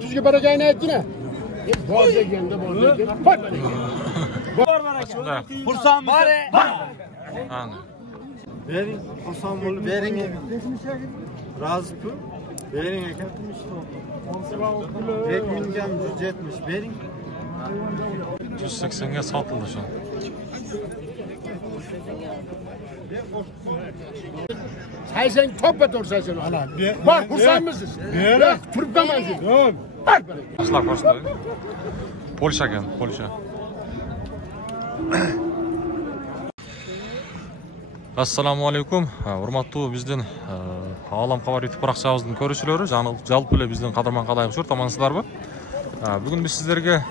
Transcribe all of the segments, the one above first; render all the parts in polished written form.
Düzgün para kaynayıp yine. Boz egende, boz egende. Bak bana. Kursağım var. Ana. Verin, kursağım bolu verin. Razı pul. Verin eken. 170 verin. 180'e satıldı şu an. Sen topla dursaysın ana. Bak kursan mısın? Bak Türkmen'sin. Bak bana. Başlar başlar. Polşa ekan, Polşa. Assalomu alaykum. Hurmattуу биздин Aalам Xabar YouTube парақшабыздын көрүүчүлөрү, жалпы эле биздин кадырман калайык журт, амансыздарбы? Бүгүн биз сиздерге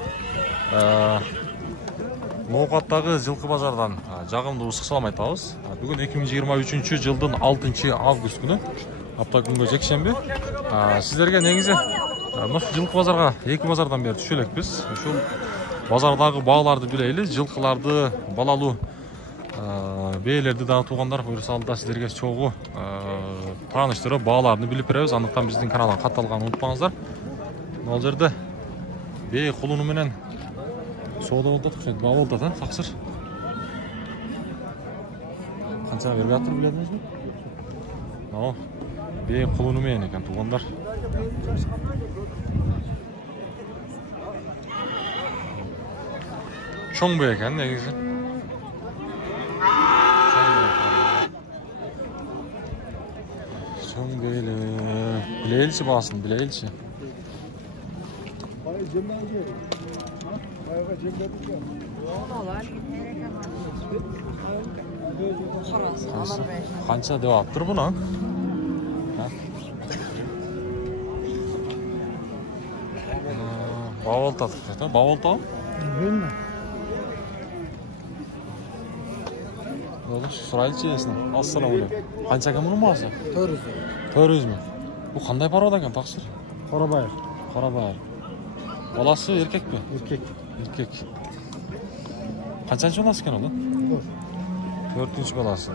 Ноокаттагы жылкы базардан жагымдуу ысык салам айтабыз. Бүгүн 2023-жылдын 6-август күнү, апта күнгө жекшемби. Сиздерге негизи мына жылкы базарга эки базардан бери түшө элекпиз. Ушул базардагы бааларды билейли, жылкыларды, балалуу бээлерди дагы туугандар буюрса алда сиздерге чогуу тааныштырып, бааларды билип беребиз. Андыктан биздин каналга катталганды унутпаңыздар. Бул жерде бээ кулуну менен соода болуп атат, баа болуп атат, таксыр. Канчага берип жатыр билесизби? Ал бээ кулуну менен экен туугандар. Чоң бээ экен негизи. Чоң бээле. Билейли баасын, билейли. Kança деп атыптыр буну? Баалт атат, баалт о? Bilmem. Oğlum suraylıcı yesin. Assalamu aleykum. Kança ekan bunun baası? 400. 400 mü? Bu qanday parada ekan taksir? Qorabayır. Qorabayır. Balası erkek mi? Erkek. Erkek. Kaçıncı balası ekan oğlum? 4. balası.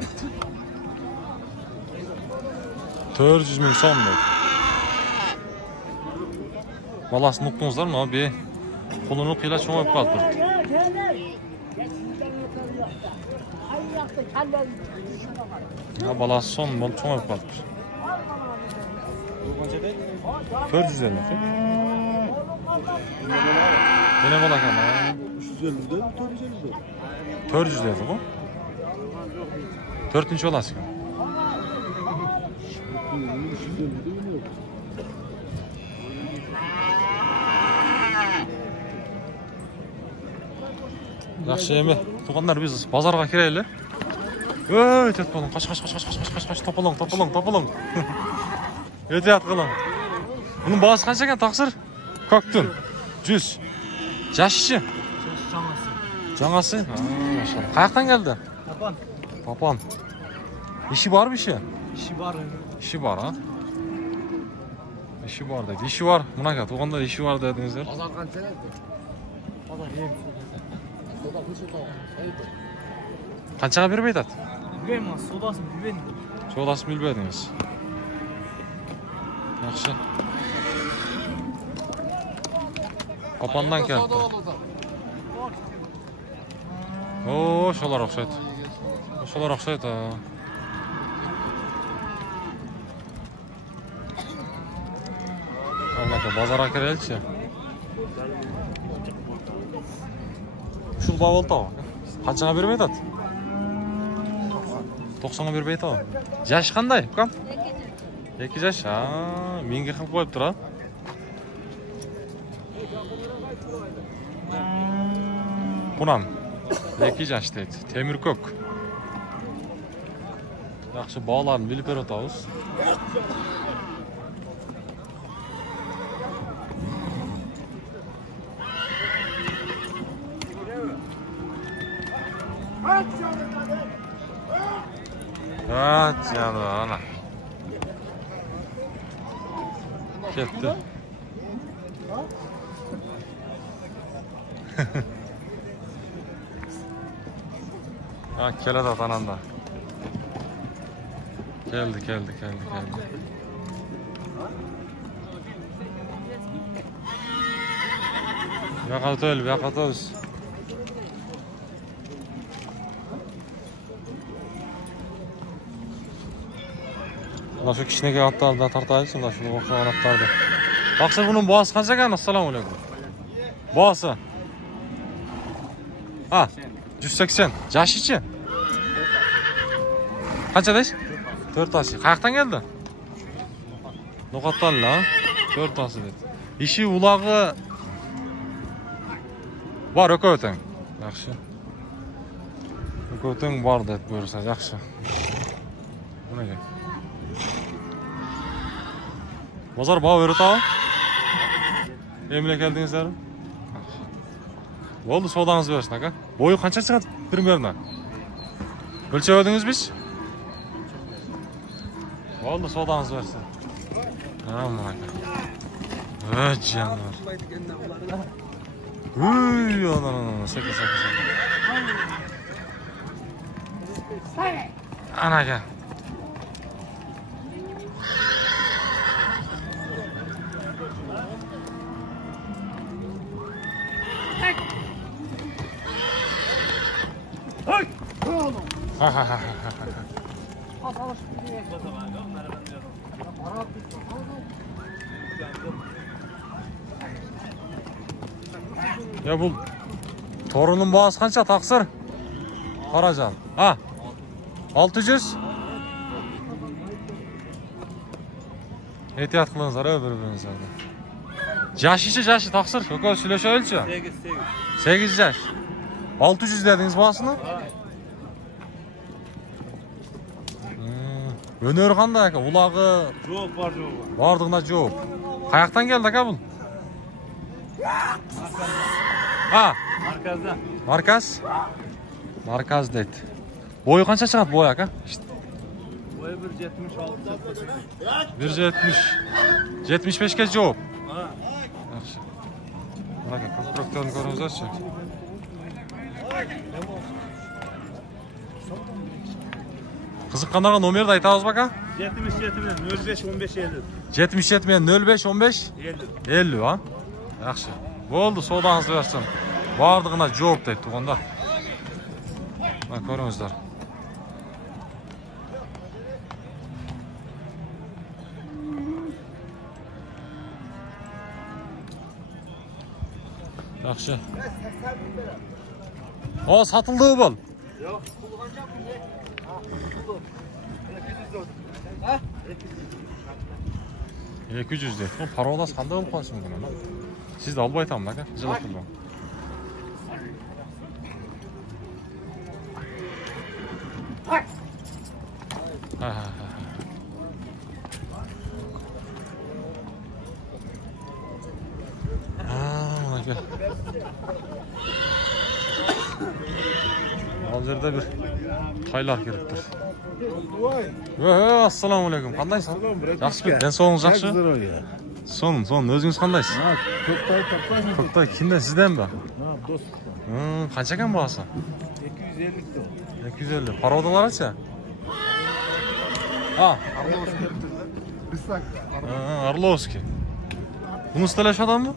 400 ming so'm dedi. Balasını uqdingizlar mı abi? Qo'lini qiyla cho'ngib qoldi. Ya balası son bol çoğalıp kaldı. 400 lira. Yine bol akam ha. 400 lira bu. 4. olası. Yaxşı emi. Tuğanlar biz bazarga kireyli. Öt bolun. Kaç. Topalong. Öte at kılın. Bunun bağısı kaç ekan taksır? Köktün. 100. Yaşışı? Жаңасы. Maşallah. Kayaktan geldi? Papan. İşi var bir şey? İşi var ha? İşi var dedi. İşi var. Buna gel. Tuğanda işi var dedinizler. Pazar kança nerede? Pazar yem. Kançaga berip aytat? Bilmem, sodaсын bilmedim. Sodaсын bilbediniz. Yaxşı. Papandan geldi. Oo, şolar oxşayt. Şolar oxşayt ha. Allah'ta bazara kirelçi. Şul bavolta o. Qanchaga berip aytat? 90'a berip aytat. Yaş qanday, ukam? 2 yaş. Ha, menga qilib qo'yibdir ha. Bunam 2 yaş deydi. Temirkök. Yaxşı bağlarını bilip berip atабыз. Canım ana. Ketdi. Ha, keladi atananda. Keldi. Buyoqqa o'taylik, buyoqqa o'tamiz. Mana shu kichkina otlardan tartaymiz, mana shu o'xshagan otlarni. Taqsir buning boğası qancha ekan? Assalomu alaykum. Boğası. Ha, 180. Jashichi? Qancha deysiz? 4 tasi. Qayerdan keldi? No'qatdanlar, 4 tasi dedi. İşi ulağı var o'tang. Yaxshi. O'tang bor deb buyursa, yaxshi. Bunaqa. Bozor bağı o'rtadi. Emle keldingizlar? Bo'ldi, savdangizni bersin aka. Bo'yi qancha chiqadi примерно? O'lchab o'dingiz biz? Bo'ldi, savdangizni bersin. Mana aka. Canlar. Uy, ana, sakın. Ana aka. Ha. Ya bu torunun bağısı qancha taqsir? Qarajan. Ha. 600. Ehtiyot qilingizlar bir-biringizlarga. Jashi taqsir. Ko'ko söylesha-olchi. 8 yaş. 600 dediniz bağısını? Öneri qanday aka? Ulağı Jo'p bor, jo'p. Bardığına jo'p. Qayaqdan keldi aka bu? Ha, Markazdan. Markaz deydi. Boyu qancha chiqadi boy aka? Boyu 1.76. 1.70. 75 ga jo'p. Ha. Yaxshi. Mana konstruktorni ko'ringizlar-chi. Qiziqqanlarga nomerni aytamiz aka? 77 05 15 50. 77 05 15 50 ha? Yaxshi. Bo'ldi, savdangizni bersin. Bardığına jo'p deydi tug'anda. Mana ko'ringizlar. Yaxshi. O satıldı bu. Yo'q. 200 deydi. Bu parodas qanday bo'lib qolishi mumkin ana? Siz de olib aytaman aka. Javob qilmang. Ha. Aka. Hozirda bir toylar kiribdir. Assalomu alaykum. Qandaysiz? Yaxshi. Men sog'ingiz yaxshi? Son, o'zingiz qandaysiz? Ha, To'qtay topmaysiz. To'qtay, kimdan sizdanmi? Ha, do'st. Qancha ekan bahasi? 250 to. 250. Parodalar-chi? Ha, Orlovskiy. Buni ustalash odammi?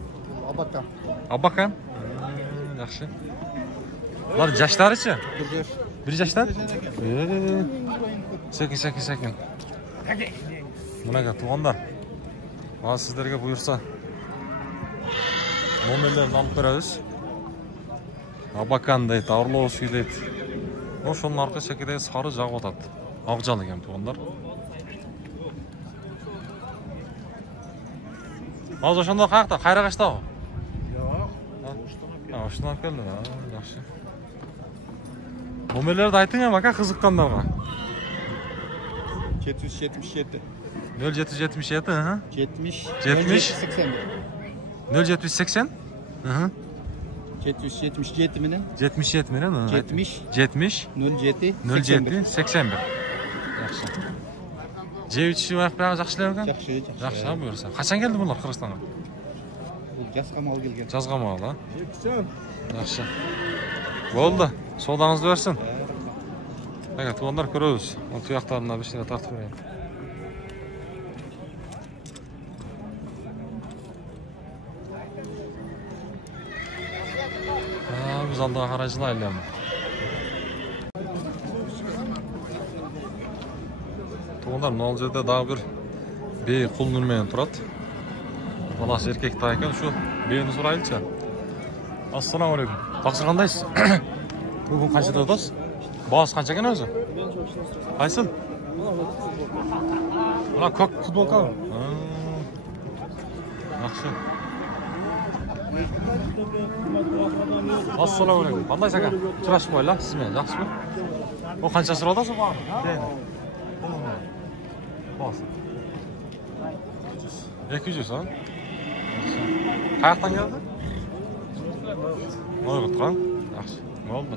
Abakan. Yaxshi. Ular jashlari-chi? Bir jashlar? Sekin. Bunaqa tug'onlar. Mana sizlarga buyursa nomerlarni olib beramiz. Abakan deydi, Orlovskiy deydi. O'shoning orqa chekidagi sari jag'i o'tadi. Oqjalik ham tug'onlar. Hozir o'shanda qayerda? Qayrag'ashdami? Yo'q. Ha, o'shdan keldi. Yaxshi. Nomerlarni ayting ham aka qiziqqanlarga. 777. 0777 ha? 70. 70. 0780? Hı. 777 bilan 77 bilan 70 70 07 07 81. Yaxshi. Jevichi vaqt bilan yaxshilar ekan? Yaxshi buyursa. Qachon keldi bular Qirg'izistonga? Bu Jazqamal kelgan. Jazqamal ha? Yaxshi. Bo'ldi. Savdangizni bersin. Aka, to'g'onlar ko'ramiz. O tuyoqlardan bir shina tortib beraylik. өзіміз алдыға қарай жылайлы. Туғандар, мынау жерде дағы бір бей құл нұрменен тұрады. Баласы еркек та екен, şu бейіні сұрайлыча. Ассаламалейкум. Тақсыр қандайсыз? Бүгін қаншада тұрасыз? Бағасы қанша екен өзі? Қайсың? Мына көк футболка. Жақсы. Ассаламалейкум. Қандайсыз екен? Сұрашып қойла, сізмен жақсы ба? О қанша сұрады сол бағаны? Бағасы. 200, ha? Қаяқтан келді? Ой құтқан? Жақсы, болды.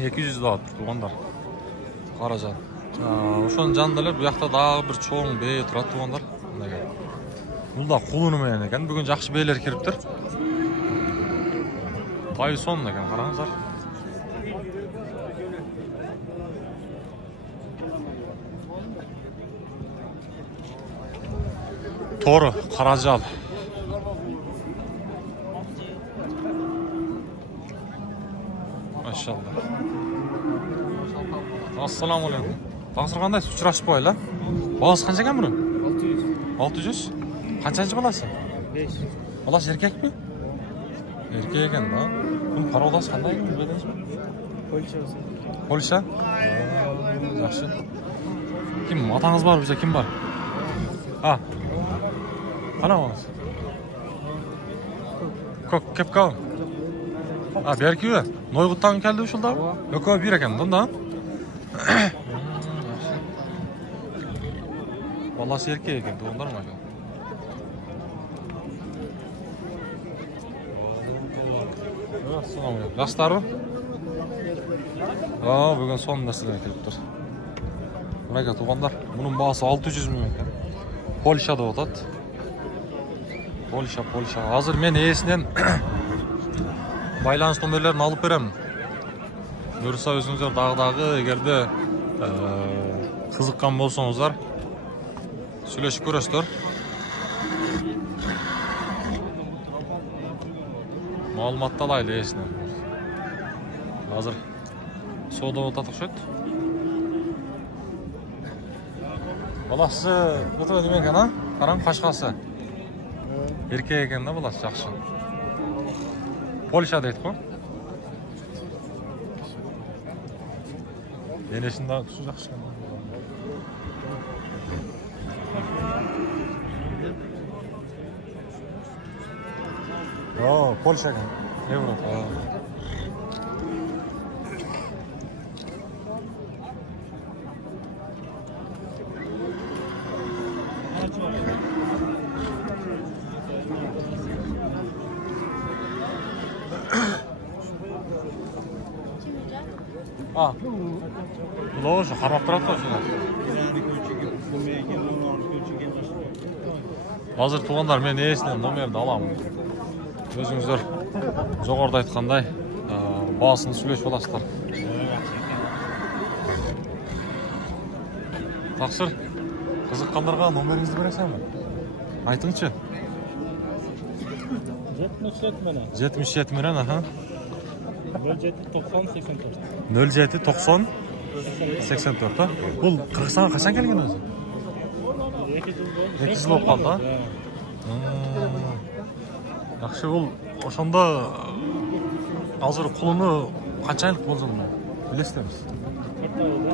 200 дауыт туғандар. Қаражан. Ошоның жанындалар, бұл яқта дағы бір чоң бей тұрады туғандар. Бұл да құлыны мен екен. Бүгін жақшы бейлер керіптір. Тайсон екен, қараңыздар. Торы, қаражал. Maşallah. Assalamualeykum. Taqsir qanday? Uchrashib qo'ylar. Balasi qancha ekan buni? 600. Qanchasi balasi? 5. Balasi erkakmi? Erkak ekan-da. Buni parodasi qanday ekan bilasizmi? Polsha. Yaxshi. Kim otangiz bor bizda kim bor? Ha. Ana olsun. Kep kal. Ha belki mi? Noygut'tan geldi şurada. Yok o bir eken da. Vallahi serke eken. Onlar mı acaba? Assalamualeykum. Yaşlar mı? Bugün son nesline keliptir. Buraya tuğanlar. Bunun bağısı 600 milyon eken. Polşa'da otat. Polşa. Hazır men iyisinden байланыс номерлерін алып беремін. Бұйырса өзіңіздер дағы егерде қызыққан болсаңыздар сөйлесіп көресіздер. Малыматты алайлы ейсінен. Қазір сода отатық шөйт. Баласы бұты өдімен екен, қараң қашқасы. Еркек екен да баласы жақшы. Polşa'da ettik o. Yenesinde tutacak şey. Polşa kan. Avrupa. Loş, harap taraf da şuna. Hazır tuğanlar men esінен номерді аламын. Өзіңіздер жоғарыда айтқандай бағасын сөйлесіп аласыздар. Тақсыр, қызыққандарға номеріңізді бересің бе? Айтыңызшы. 77 менен, аха. 0790 84, ha? Бұл Қырғызстанға қашан келген өзі? 2 жыл болып қалды, ha? Жақшы, бұл ошонда азыр құлыны қанша айлық болжам ба? Білесіздерміз?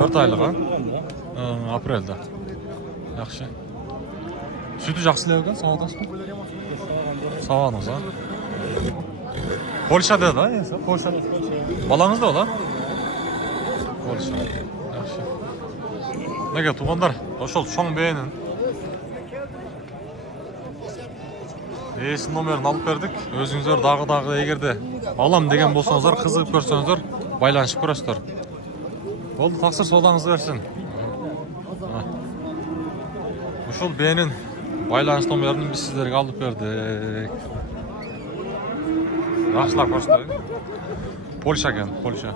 4 айлық, ha? Апрельда. Жақшы. Sütü жақсы леуген, сауадасыз ба? Сауадыңыз, ha? Polşa'da da, Polşa'da. Balаңыз да ола? Polşa. Yaxşı. Nega tuğanlar, ошол чоң бейнин номерін алып бердік. Өзіңіздер дағы егерде алам деген болсаңыздар, қызығып көрсеңіздер, байланышып көресіздер. Болды, тақсыр содаңызды берсін. Ошол бейнин байланыс номерін біз сіздерге алып бердік. Жақсылап көрсетейін. Polşa екен, Polşa.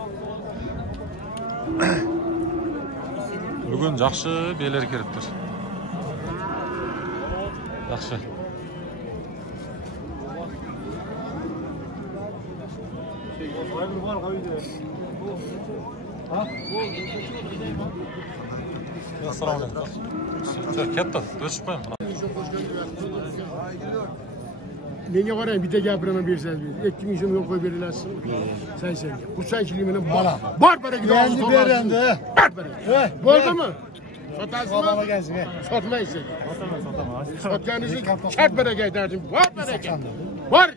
Бүгін жақсы бейлер керіптір. Жақсы. Assalomu alaykum. Katta, o'chibman. Menga qarang, bitta gapiraman bersangiz, 2000 so'm yo'q qo'yib berasiz. Sen. Xursandchilik bilan bola. Bor baraga. Endi berandi. Bor baraga. Bo'ldimi? Sotasizmi? Sotmaysiz. Sotganingizni shart baraga aytardim. Bor baraga. Bor.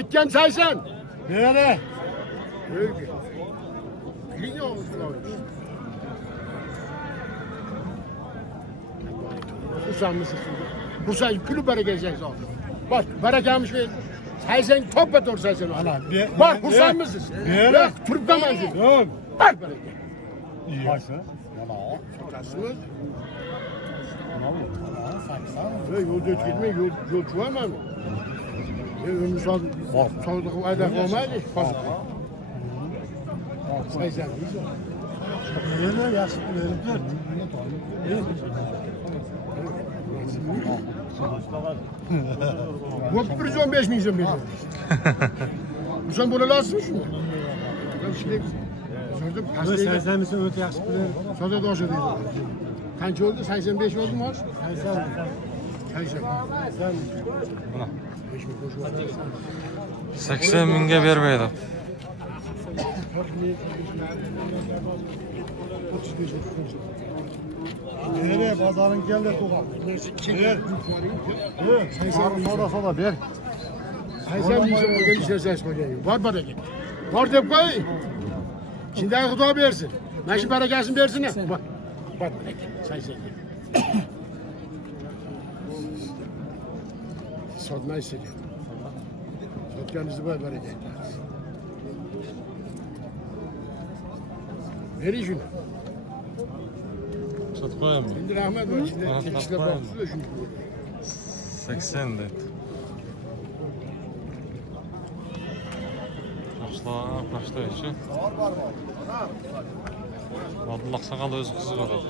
Ekkan 80. Beri. Xursandmisiz? Xursand kulib barakaysiz hozir. Bak, barakammış ve 80 topla doğru 80. Bak, xursandmisiz? Beri. Turib qolmaysiz. Yo'q. Bor baraka. Qaysi? Sotasizmi? Yo'lda o'tib yo'l chuvaman. Misol savdo qilib ayda qolmaydi. 80. Beri yaxshi berib ber. Bu 115 ming so'm berdi. Sen bo'la olasizmi shunda? So'rdim, pastga 80 ming so'm o'ta yaxshi berib. savdo doshi deydi. Qancha oldi? 85 oldi maosh? 80. 80 mingga bermaydi. Beri bozoring keldi to'g'ri. Soda ber. 80 ming so'm bo'lgan ish narsasi qolgan. Bor baraka. Bor deb qo'y. Shunday Xudo bersin. Mana shu barakasini bersin. Bor baraka. 80. Sotmaysiz. Sotganingizni bor baraka. Bering shuni. Sotib qo'yaman. Endi rahmat, mana shunday tekishlab boqsiz shuni. 80 dedi. Yaxshilab boshlaychi. Abdulloh Saqal o'zi qiziq ko'radi.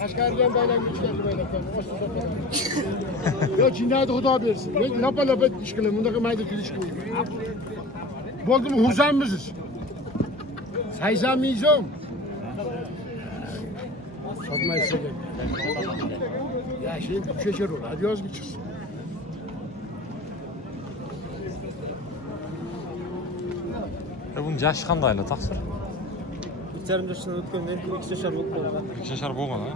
Qashqargan baylangichlarni baylabdan. Yo, jinnatni Xudo bersin. Men lapa ish qilaman. Bundaqa mayda ish qilmayman. Bo'ldimi, xursandmisiz? 80 ming so'm. Sotmaysiz ekan. Yashil uchashar ol. Hadi yozib chiqsin. Bunun yaşı qandaylar taqsir? 2,5 yoshdan o'tganda 2 yoshar bo'lib qoldi. 2 yoshar bo'lgan, ha?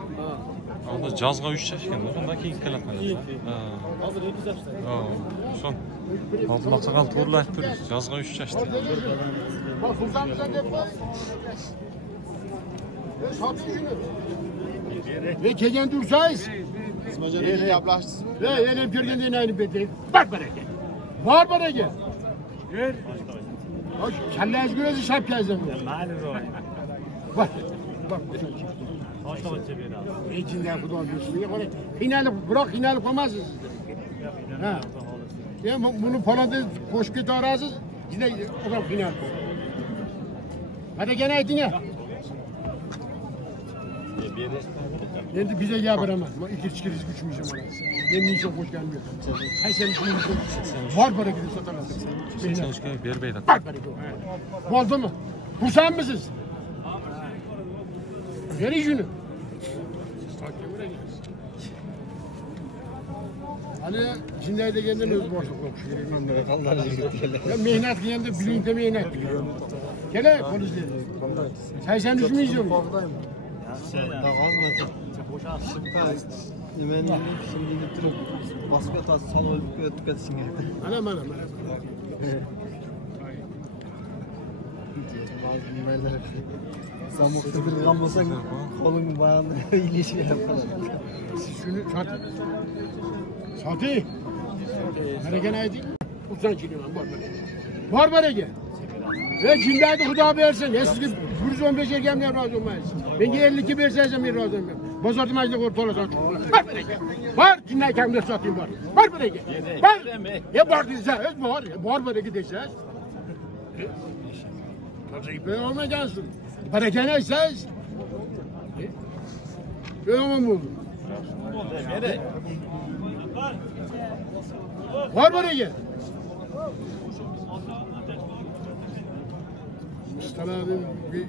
Onda jazga 3 yosh ekan, bundan keyin kelayotgan. Hozir 2 yoshda. Ha, son. Abdulloh Saqal to'g'ri aytib turibdi, jazga 3 yoshda. Bak xursandmisan deb qo'y. Soting shuni. Kelgan tursangiz. Sizmajo'da gaplashdingizmi? Yana ko'rganda ayni berdik. Bor baraka. Bor baraka. Ber. Hoş, kallangiz ko'rasiz, shapkangiz ham. Mayli, ro'y. Bak. Boshqacha beradi. Echindan Xudo bersin. Qarang, biroq qiynalib qolmaysiz siz. Ha. Buni palonda qo'shib ketaverasiz, juda odam qiynalib. Madagani ayting-a. Endi biza gapiraman. Men ikki-ikki 3 ming so'm olasiz. Men ming so'm qo'shganim yo'q. 80 ming so'm. Bor baraka deb sotaman. 83 ga bermaydi. Bor baraka. Bo'ldimi? Xursandmisiz? Bering shuni. Hali jinday deganda o'z boshliq o'qish kerak. Bunday qoldirib ketdilar. Ya mehnat qilganda biringda mehnat. Kelar, qo'lingizda. 83 ming so'm. Nimani şimdi turib bosib o'tasiz, salon o'tib ketishing kerak. Mana. Nimalar zamoqda bilgan bo'lsang, qo'ling bag'ini ilishib berib qoladi. Siz shuni soting. Soting. Barakani ayting. Xursandchilikman bor baraka. Bor baraka. Ve cindaydı Xudo bersin. Ya sizga 115 ergamga rozi olmaysiz. Menga 52 bersangiz men rozi olmayman. Bozorda majda ko'rib to'lasan. Bor, cinday kamda sotayım bor. Bor birga. Bor. Ya bor deysiz, bor. Bor birga deysiz. To'g'ri ben olmagansın. Barakani aytsangiz. Yomon bo'ldi. Bor birga. Ustalarning bir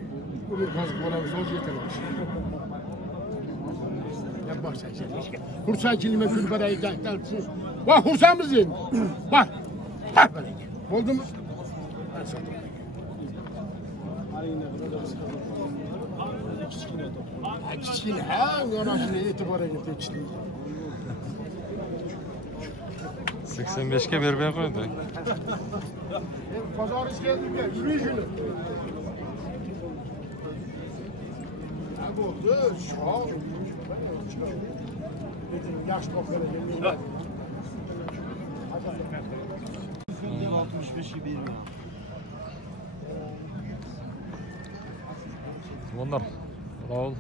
umr qazib olamiz, hozir yetamiz. Ya borsangiz, xursandchilikma kun barayi gaplarsiz. Va xursandmiz endi. Bor. Bo'ldimi? Kichkina, ha, yana shuni e'tiborga tegishli. 85 ga bermay qo'ydi. Pazarız geldi, yürüyün şunu. Ne oldu? Şuan. Yaş topları geliyor. 65 gibi ya. Bunlar Raul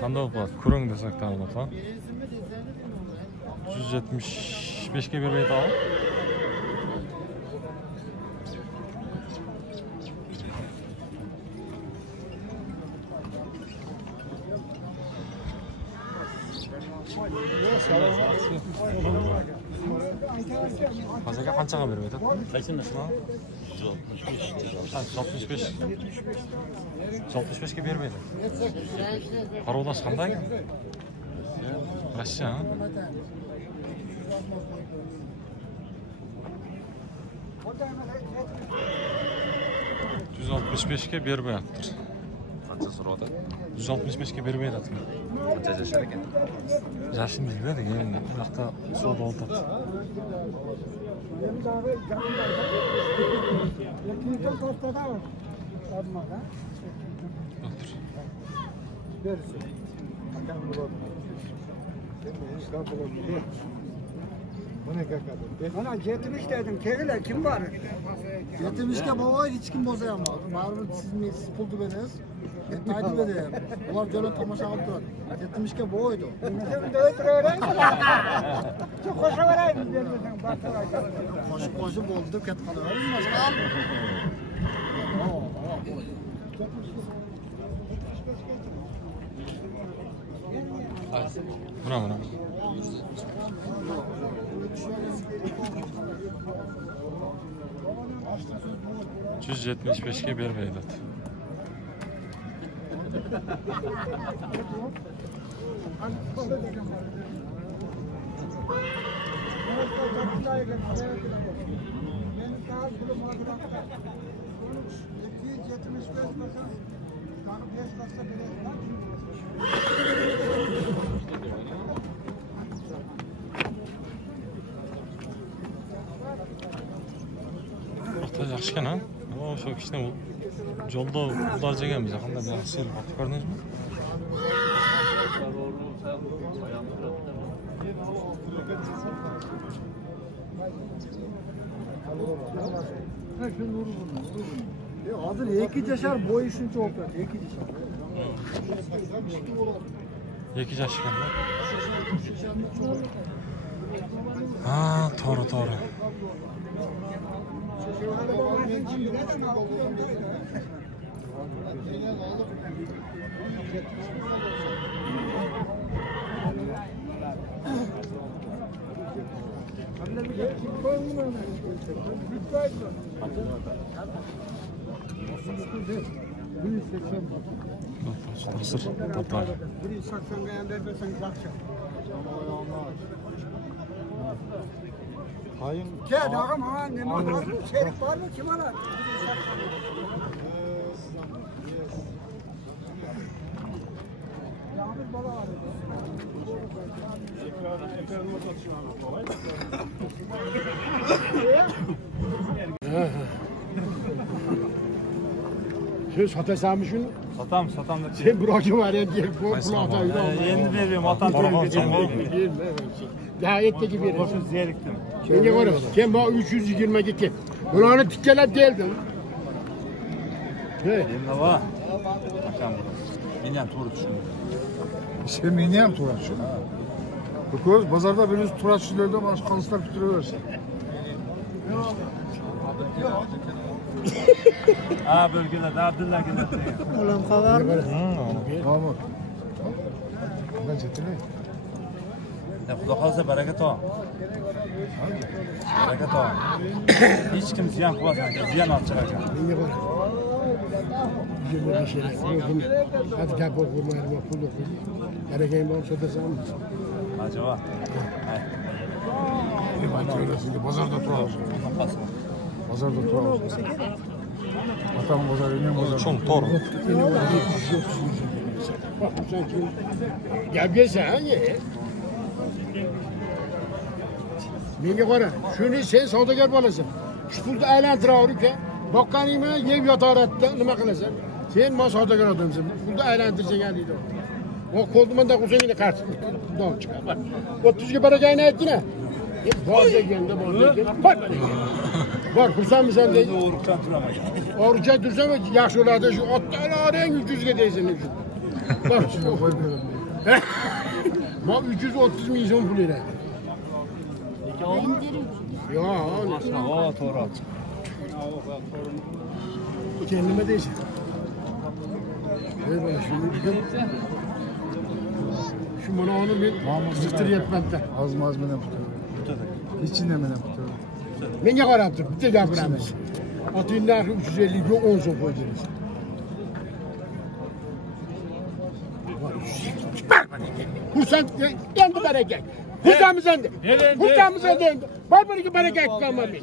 qanday bo'ladi? Ko'ring desak ta'minot ha. 175 ga bermay ta'min. Hozirga qanchaga berib aytadi? Qaysini? 165. 165 ga bermaydi. Qarovlash qanday? Rossiya. 165 ga bermayapti. Qancha so'radi? 165 ga bermaydi. Qancha yashar ekan? Yashini bilmadik endi. Bu yoqda savdo o'tadi. Mana 70 dedim, kegiler kim var? 70'ke baba hiç kim bozayamadı. Baribir siz pul dibeniz. Aytib berayım. Ular jo'la tomosha qilib turadi. 70'ke boydi. Endi o'tiraveraymi? Shu qo'shaveraymi bermasang, qo'shib bo'ldi deb ketib qolavering, boshqa. Mana. 175 ga bermaydi. Yaxshi-kan, ha? O'sha kichkina yo'lda ular jeganmiz, qanday bir yaxshi qotib ko'rdingizmi? Hozir 2 yashar bo'yi shuncha o'tadi, 2 yashar. 2 yoshgan. Ha, to'g'ri. Hozir to'g'ri. 180 ga ham bersang yaxshi. Hayır. Gel ağam ha ne var? Şerif var mı? Kim var? Yağmur bala var. Sen satasan şunu? Satam da. Sen bırakın var ya diye kulağda öyle oldu. Yeni veriyorum, atan Verme. Ya etteki bir. Boşun ziyeriktim. Şimdi görün. Sen bana 320 gitti. Ben onu tikkelep geldim. He. Endi va. Akam. Men ham to'g'ri tushundim. Sen meni ham to'g'ri tushun. Ko'z bozorda bir o'zi to'g'ri tushunlarda boshqa qilishlar bitiraversin. Ha, bo'lganlar Abdulla kelar. Ulan xabar. Xabar. Bundan jetini. Xudo xolsa baraka top. Baraka top. Hech kim ziyon qilmasin aka, ziyon olib chiqar ekan. Menga bor. 25 yil. Hadi gap o'qimaydi, pul o'qiydi. Barakang bo'lsa desam. Acaba. Bozorda turamiz. Bozorda turamiz. Atam bozor, enem bozor. Cho'ng to'g'ri. Gap kelsa, menga qara, shuni sen savdogar bo'lasan. Shu pulni aylantirib-ku, boqqaning bilan yeb yotaratda nima qilasan? Sen mo savdogar odamsan. Pulni aylantirsan deydi. O qo'lmanda qo'shingni qarshi. Bundan chiqar. 30 ga barakayni aytding-a? Bor deganda bor degan. Bor, xursandmisan deydi. O'ruqdan turaman. O'ruqdan tursam yaxshi bo'ladi. Shu otlarning 300 ga deysan. Bor, shuni qo'yib beraman. Ma 330 ming so'm pul beradi. Yo'q, to'g'ri. Keyin nima deysan? Ey bola, shuni dedim. Shu mononi men qiziqtiryapman-da. Ozmoz bilan tutadi. Ichini bilan tutadi. Menga qarab tur, bitta gapiramiz. Oting narxi 350 ga 10 so'm qo'ydingiz. Xursand, endi baraka. Xursandmiz endi. Xursandmiz endi. Bor biriga baraka aytganman men.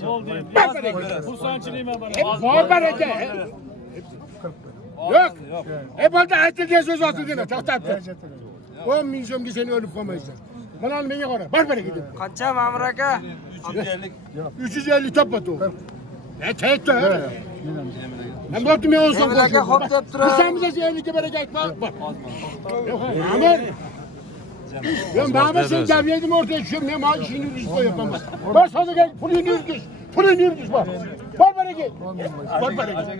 Bor baraka. Xursandchilikman bana. Bor baraka. Yo'q. Bo'ldi, aytilgan so'z otilgan, to'xtatdi. 10 ming so'mga sen o'lib qolmaysan. Mana menga qara, bor baraka deb. Qancha Ma'mur aka? 350 toppa to'g'ri. Ne çekti? Ben baktım ya 10 so'm qo'shdim. Xo'p deb turib. Xursandmiz 50 ga baraka aytma. Amir. Ben bana sen gavyedim ortaya düşüyorum. Ben maaş işini yürüyüş koyuyorum. Ben sana gel. Pulunu yürüyüş. Pulunu yürüyüş bak. Var baraka. Var baraka.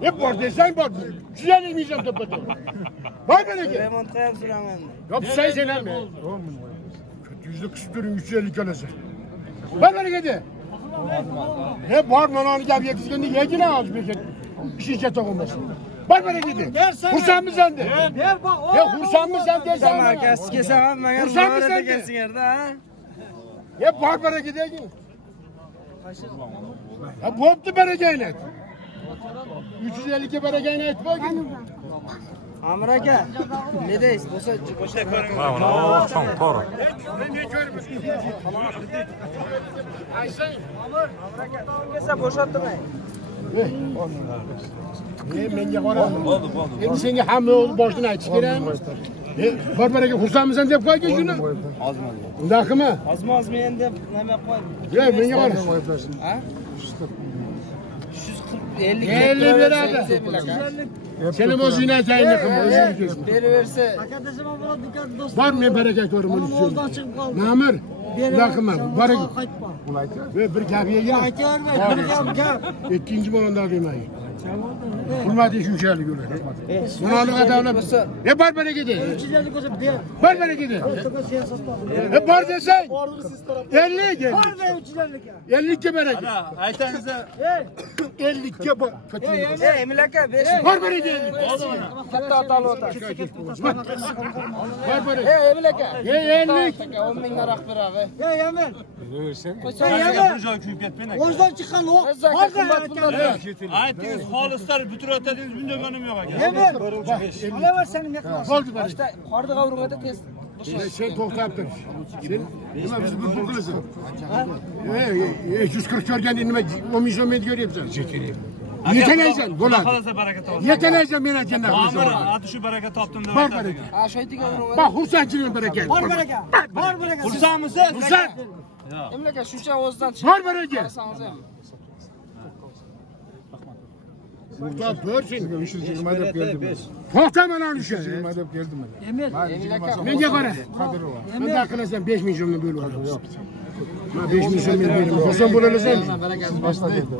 Hep var desen bak. Güzel ilmeyeceğim toplatı. Var baraka. Remont qilib suraman. Yok say sen mi? Kötü yüzlü kısıtırın 350 kalası. Var baraka de. Hep var mananı gavyetizgende yedin ağız bir şey. Bir şey çatak olmasın. Var baraka de. Xursandmiz endi. Ber bak. Ya xursandmiz endi desam. Tamam akasi kelsa menga Xursandmiz kelsin yerda, ha? Hep var baraka de. Ha bo'pti barakayni ayt. 350 ga barakayni aytmagin. Amir aka, ne deysiz? Bo'lsa Mana cho'ng to'g'ri. Aysan. kelsa bo'shatmay. Menga qara. Endi senga hamma o'z boshidan aytish kerakmi? Bor baraka xursandmisan deb qo'ygan shuni. Undaqmi? Ozmoz-men deb nima qo'ydim? Yo'q, menga qara. Ha? 50 beradi. Seni o'zingni aytayni qilma, o'zing kelsin. Beraversa, Bor men baraka ko'raman uni. Namir, undaqmi? Baraka qaytma. Bir gap yegan. Gap. Ikkinchi bo'landa demaydi. Hurmat shunchalik bo'ladi. Bunani qadamlab. Bor baraka de. 350 ko'sa ber. Bor baraka de. Bor desang. 50 ga. 50 ga baraka. Aytangizda 50 ga bor. ey Emil aka, Bor baraka. katta atalib o'tar. Bor baraka. Ey Emil aka. 50. 10 ming narx beradi. Ey Emel. bir joy kuyib ketmang aka. O'zdan chiqqan o'q. Aytingiz xolislar bitirayotdingiz, bunday ganim yo'q aka. Emel. Olaver seni mehnat. Bo'ldi baraka. Boshda qorni qavrug'ida tez. Sen to'xtab tur. Sen nima bizni bir pul qilasan? 140 ko'rganda nima 10 ming so'm ko'ryapsan? Yetalaysan, bo'ladi. Xolasa baraka top. Yetalaysan men aytgandan Amir, qilasan. ati shu baraka topdim deb Bor aytadi. baraka. Ha, shu yerga qavrug'ida. Bak xursandchilik baraka. Bor baraka. Bor baraka. Xursandmisiz? Xursand. Emil aka, shuncha o'zidan Bor baraka. chiqsangiz ham. Top ko'rsin. 320 deb keldim. To'xta mana o'sha. 320 deb keldim. Emil aka, Menga qara. Bunday qilasan 5 ming so'mni bo'lib oladi. Men 5 ming so'mni beraman. Xursand bo'lalasan. Boshla dedi.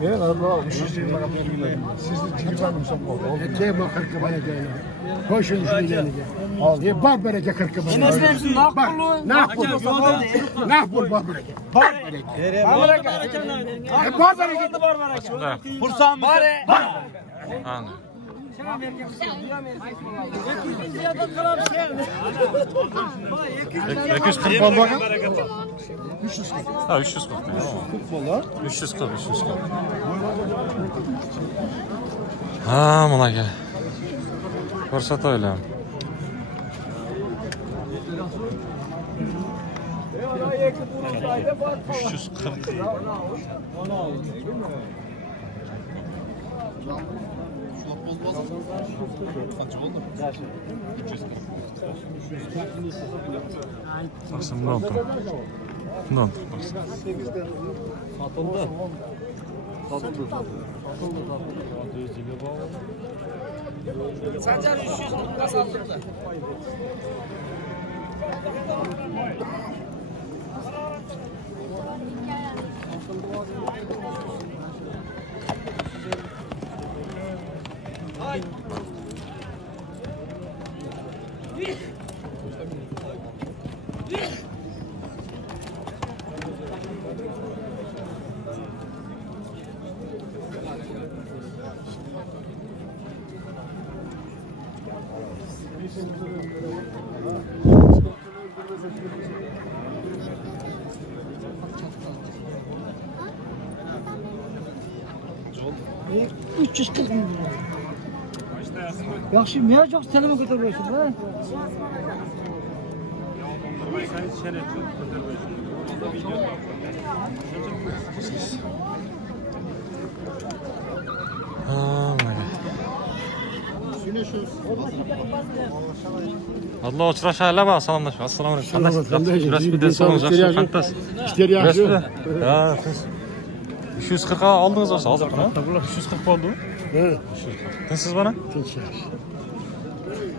Ben araba 320 lira vergilerim. Sizi çıkardım sabah. Eke bak 40 bana gel. Koy şunu şunu yerine. Al. Bar bereke 40 bana. Enes'in nakbulu. Nakbul bar bereke. Bar bereke. Bar bereke. Bursam bari. Anı. Peki 140 bol bakın. 340. Ha 340 diyor. 40 bolar. 340. Ha mana gel. Ko'rsat o'ylam. Baksın bundan otur. Bundan otur baksın. Sancar 300 satıldı. E, 340 bin lira. Yaxshi, men yo'q telefon ko'tarmaysiz, ha? Allah uchrashaylar va salomlashib. Assalomu alaykum. Qanday? Rasmida sog'ingiz yaxshi, fantastik. İşler yaxshi. Ha, 340 ga oldingiz o'sha hozir qana? 340 bo'ldimi? Ha. Tinchsiz bana? Tinch yaxshi.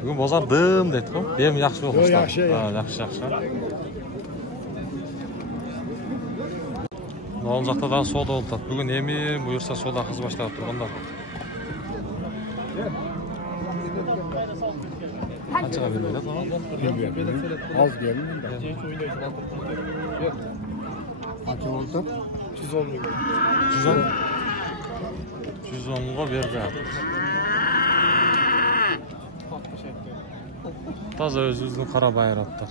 Bugun bozor dim deydi-ku. Hem yaxshi bo'ldi. Yo'q, yaxshi. Ha, yaxshi. No'lzaqda da savdo bo'ldi. Bugun emi buyursa savdo qiz boshlab turganda. Qanchaga bermaydi sana? Az gelin. Qancha oldu? 110 ming. 110 ga berdi. Toza o'zini qara bayroqda.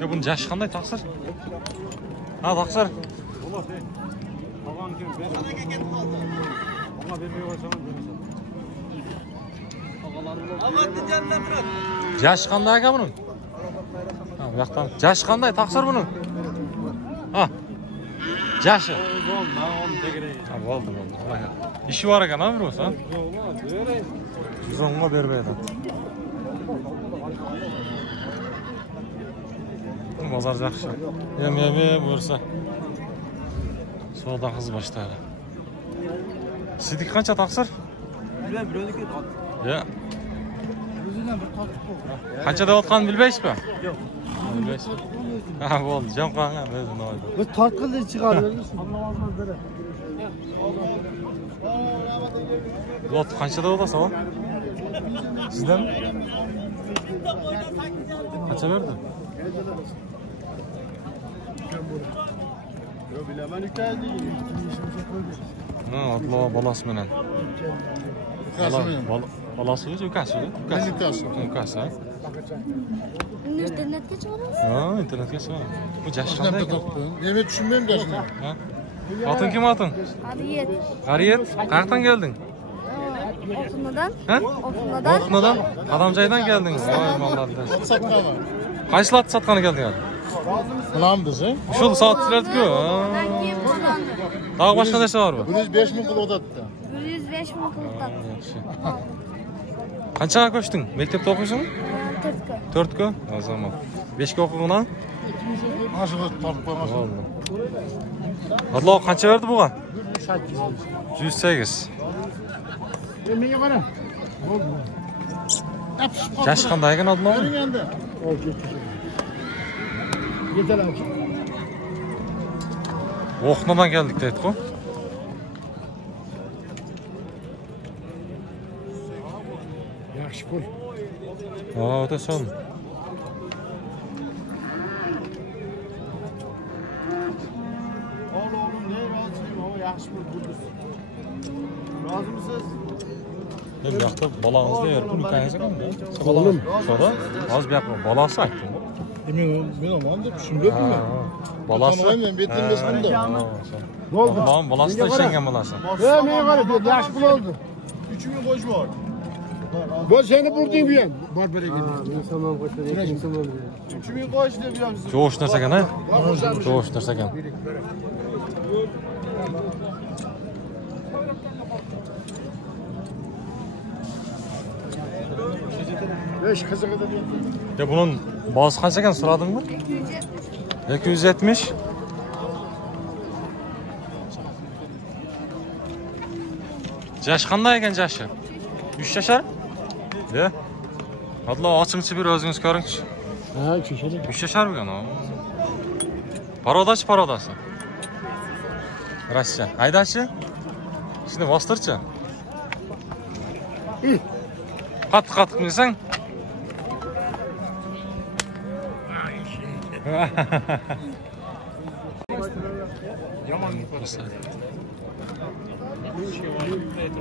Ya bunun yaşı qanday taqsir? Ha, taqsir. Yaşı qanday aka bunun? Ha, bu yoqdan. Yaşı qanday taqsir bunun? Ha. Yaşı. Ha, bo'ldi. İşi var ekan, ha, bir bo'lsa. 110 ga bermaydi. Bozor yaxshi. Yem bo'lsa. Savdo qiz boshladi. Sidik qancha taqsir? Birovniki Ya. Qancha deyotganini bilmaysizmi? Yo'q. Bilmaysiz. Ha, bo'ldi. Jam qolgan o'zi noydi. Bu tartqilni chiqarversin. Lot qancha deyotsan? Sizdan? Qancha berdi? Yo bilaman ikadi. Ha, Alloh balasi bilan. Balasi o'zi ukasi. Ukasi. İnternetga chiqarasiz? Ha, internetga chiqadi. Bu jash qanday? Nima tushunmayman dasni. Ha? Otin kim otin? Ariyet. Ariyet, qayerdan kelding? Ofnadan. Ha? Ofnadan. Ofnadan, Qadamjoydan kelding. Voy mollardan. Satqan. Qaysi lat sotgani kelding hali? Qilamiz, ha? Shu soatchilar-ku. Undan keyin bozorni. Daha boshqa narsa bormi? 105 ming qilib o'tadi. 105 ming qilib Yaxshi. Qanchaga ko'chding? Maktabda o'qiysanmi? 4 4 ga? O zaman. 5 ga o'qig'ina? Mana shu tortib qo'ymasin. Bo'ldi. Alloh qancha berdi buga? 108. Menga qara. Bo'ldi. Yapışıp qoldi. Yaş qanday ekan Adnan? Bering endi. O ketdi. Yetal aka. O'qnadan keldik deydi-ku. Yaxshi pul. Ha, o'ta son. Oğlum ne razıyım o yaxshi pul buldi. Rozimisiz? Bu yoqda balangizda yer pul kangiz ekan-da. Oğlum, sonra az bu yoqqa balasi aytdim. Men omon deb tushunmayapman. Balasi. Men betingiz bunda. Bo'ldi. Balon balasidan ishlangan balasi. Menga qara, bu yaxshi pul oldi. 3000 qo'sh bor. Bu seni burding bu ham. Bor beraga. Men samam qo'shadi, kim samam. 3000 qo'sh deb yuramiz. Jo'sh narsa ekan, ha? Jo'sh narsa ekan. Beş qiziq edi. Ya bunun bazı qancha ekan so'radingmi? 270. Yaş qanday ekan yashi? 3 yashar? Ya. Adla ochingchi bir o'zingiz ko'ringchi. Ha, chishadi. 3 yashar ekan o. Parodachi parodasi. Rossiya. Haydachi? Shuni bostirchi. Qattiq qilsang. Yomon bo'lsa.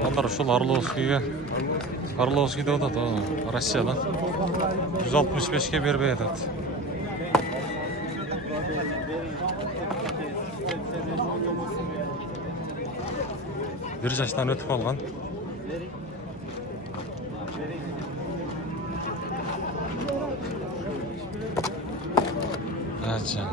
Onlar şu Arlovski'de o da Rusya'dan 165'e bermeye dedi. Bir yaştan ötüp algan. Evet canım.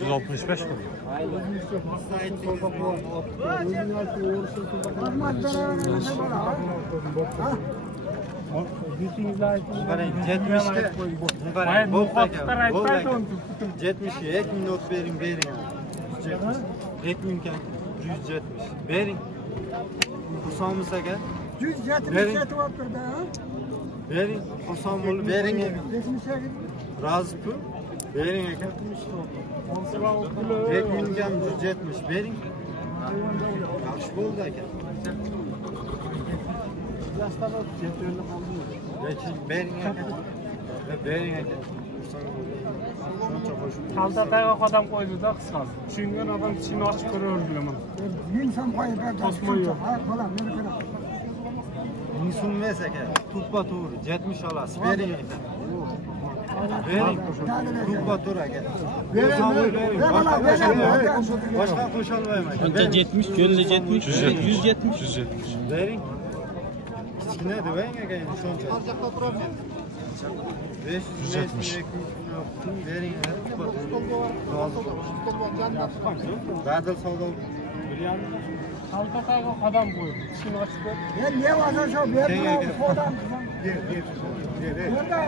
Yüz 65 mi? Verin. Kusamız aka. 170 satıp durdu ha. Verin. Kusamız verin. Razı pul. Verin aka. 170 verin. Yaxshi bo'ldi aka. Verin aka. Verin aka. Kaltataga qadam qo'ydi-da qisqasi. Tushungan odam ichini ochib ko'raverdilar mana. Men ham qo'yib Tosma yo'q. Ha, bolam, meni ko'ra. Sunmez aka. Tuppa to'g'ri 70 olasiz. Verin aka. Verin. Tuppa to'g'ri aka. Boshqa qo'sha olmayman. Qancha 70, yo'lda 70, 170. 170. Verin. Kichkina debang aka endi shuncha. 170. Verin. Badal savdo. Kaltataga qadam qo'ydi. Ichini ochib ko'rdi. Ben ne varsa şu ver bana fodan.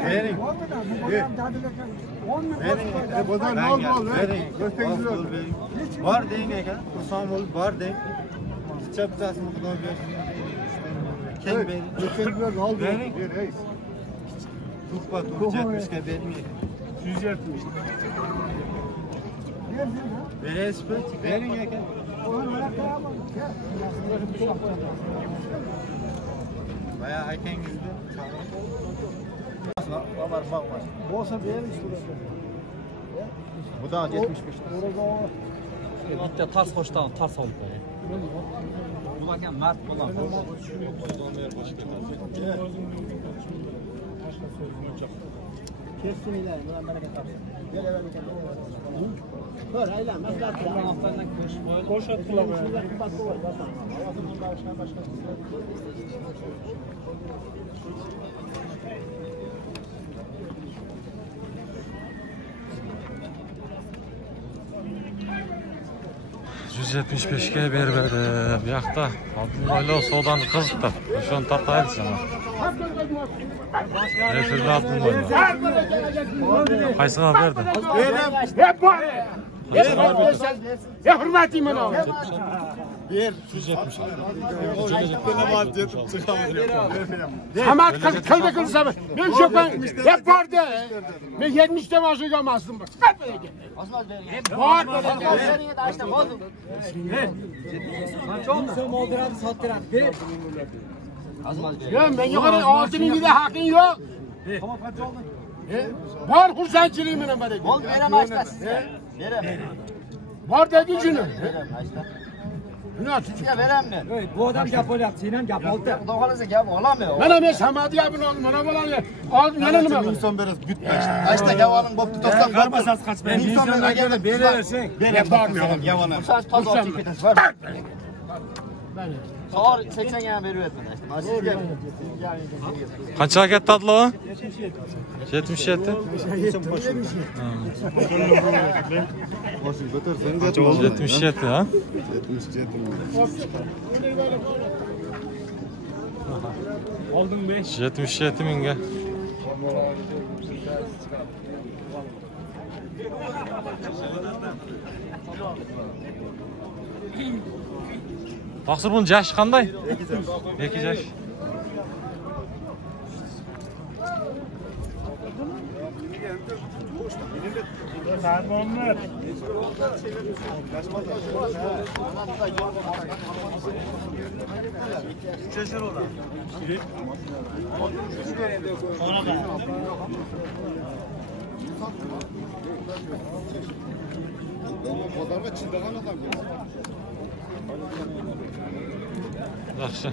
Verin. Bodan ne oldu? Verin. Bor deng aka. Xursand bo'lib bor deng. Chaptasini xudo bersin. Keng bering. Verin. Tuppa 70 ga bermaydi. 170. Berasizmi? Bering aka. Baya akangizni Bosa verin şurada. bu da 75. Hatta tars qo'shdan tars olib qo'ying. Bu ekan mard bo'lan. Kessinler, buna bereket olsun. Gel bereket olsun. Dur, aylan, maslahat qilib Aftandan ko'rishib qo'ying. Qo'shat qilaman. 175'ke berberdi. Bu yoqda Abdullaylov sodani qiziqdi. O'shani tartaydi sana. Efirda Abdullaylov. Qaysiga berdi? Hep var. Ya hürmetim bana. Ber 170. Hamat kıldı kılsa ben şokan hep vardı. Ben 70'te başlığa bastım bak. Var böyle. Ya ben yukarı altının bir de hakkın yok. Var kursançılığımın bana. Ol verem açta size. Verem. Var dedi cünü. Ya verem ben. Bu adam yapol yaptı. Sinem yapoldu. Doğalıysa gel olamıyor. Bana ben Samadi yapın oğlum. Bana falan ya. Al yanını bak. İnsan biraz bütme. Açta yavanın boptu toplam. Karmasaz kaç ben. İnsanlara gelip verirsen. Ben bağırmıyorum. Yavana. Saç toz olacak bir tanesi var. Sağır 80 yana veriyor etmeden işte. Siz gel. Qancha ketdi adlo? 77. 77 ha? 77 mingga. Taqsir bunun yaşı qanday? 2 yaş. Yaxshi.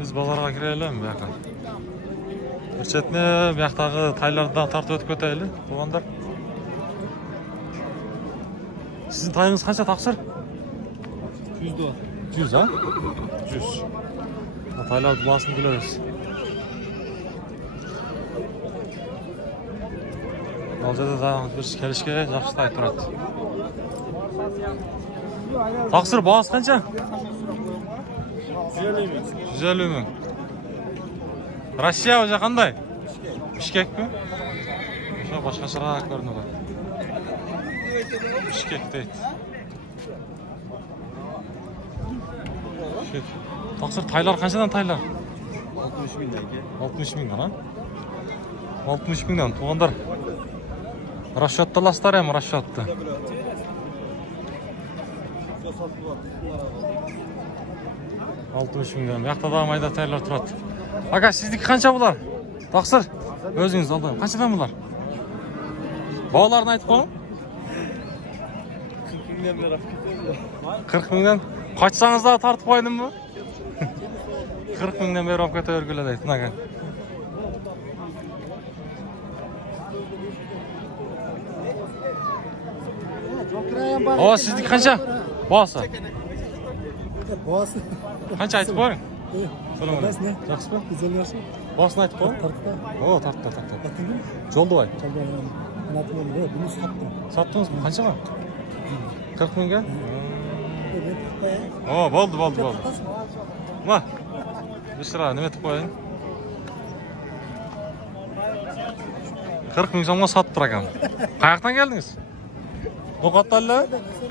Biz bozorga kiraylikmi bu yoqqa? Bir chetni bu yoqdagi taylardan tartib o'tib ketaylik, to'g'anlar. Sizin tayingiz qancha taqsir? 100 do. 100 ha? 100. Taylar bulasini bilamiz. Hozirda da bir kelishga yaxshi tay turadi. Taqsir bahos qancha? 150 ming. Rossiya o'zi qanday? Bishkekmi? O'sha boshqacharoq ko'rinadi. Bishkek deydi. Bishkek. Taqsir taylar qanchadan taylar? 60 mingdan. 60 mingdan ha? 60 mingdan to'g'andar. Rashatdalasizlar ham rashatda. Altmış milyon. Yakta da mayda taylar turadi. Aka sizniki qancha bular? Taqsir. O'zingiz alding. Qanchadan bular? Baholarni aytib qo'ying. 40 mingdan berib ketaverdim. 40 mingdan qochsangiz da tartib qo'ydimmi? 40 mingdan berib ketavergiladi aytdi aka. O sizniki qancha? Bosi. Boğazı. Qancha aytib qo'ying. Salom alaykum. Yaxshimi? Güzel yaşa. Bosini aytib qo'ying. O, tartdi. Joldoy. Bunu sattım. Sotdingizmi? Qanchaga? 40 mingga? O, bo'ldi. Ma. Bishra, nima aytib qo'ying? 40 ming so'mga sotib tur ekan. Qayoqdan keldingiz? No'qotallar?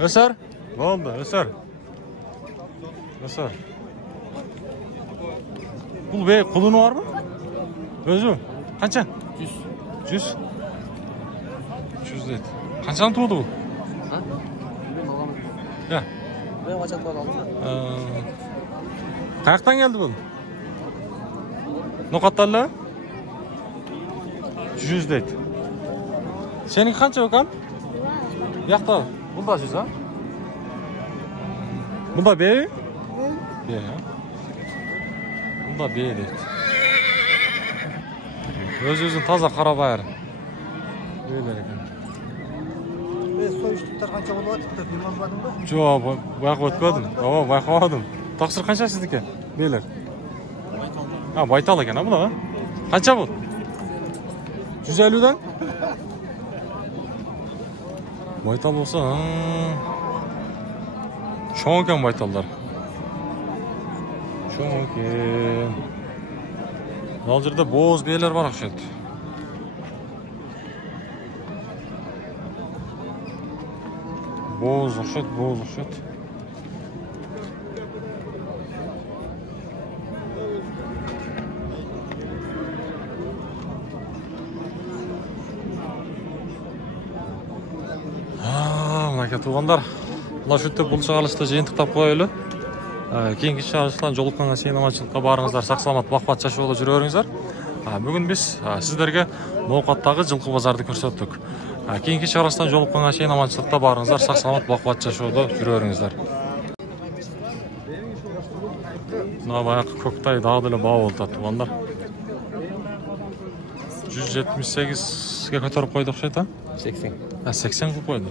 O'sar? Bo'ldi, o'sar. Pul be, pulun var mı? Özü. Kaça? 100. 100 dedi. Kaçtan tuğdu bu? Ha? Ya. Ben kaçak var aldım. Kayaktan geldi bu? Nokatlarla? 100 dedi. Senin kaça Okan? Yakta. Bunda 100 ha? Bunda be? Be ya. Bunda be deydi. Öz-özün taza qara bayır. Böyler ekan. Soyuştuklar qancha bo'lyapti? Bilmadingmi? Yo'q, bayqab o'tmadim. Yo'q, bayqamadim. Taqsir qancha sizniki? Beylar. Ha, baytal ekan ha bular. Qancha bu? 150 dan? Baytal bo'lsa, Çoğun ekan baytallar. Çoğun ekan. Al жерде боз биелер бар окшойт. Боз окшойт. Мынакей туугандар, мына шүттө бул чыгарылышты жыйынтыктап коелу. Кийинки чыгарылыштан жолукканга чейин аманчылыкка барыңыздар, сак саламат бак-бат жашоодо жүрө бериңиздер. Бүгүн биз сиздерге Ноокаттагы жылкы базарды көрсөттүк. Кийинки чыгарылыштан жолукканга чейин аманчылыкта барыңыздар, сак саламат бак-бат жашоодо жүрө бериңиздер. Мына баягы Көктай дагы деле баа болуп атат туугандар. 178ге көтөрүп койду окшойт, 80. 80 кылып койду.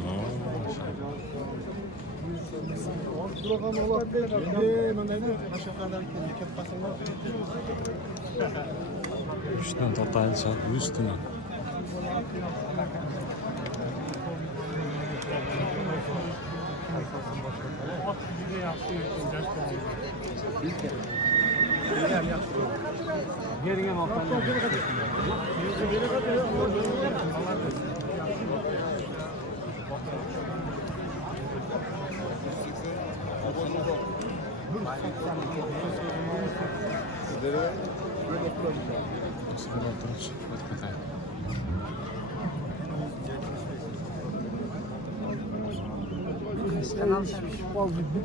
Üstüne tataylı saat üstüne.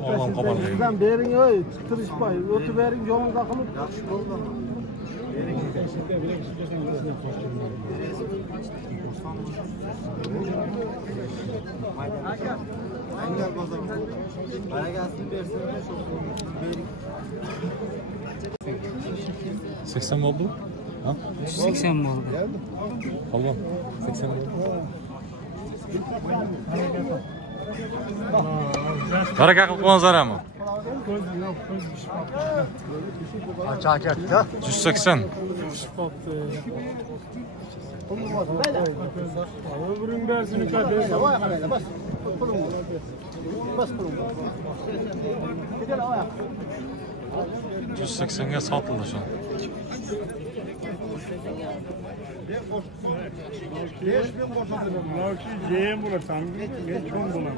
Oğlan kapalı. Sizden berin öyle tırışmayın. Ötü berin yolun takımı. Bana gelsin versene çok. 80 mi oldu? Ha? 80 mi oldu? Kalban. 80 mi oldu? Baraka qilib qo'yingizlar ham. 180. Öbürün dersini kadar. 180'ga sotildi şu an. Yeğen bular tanım. Ne çok bular.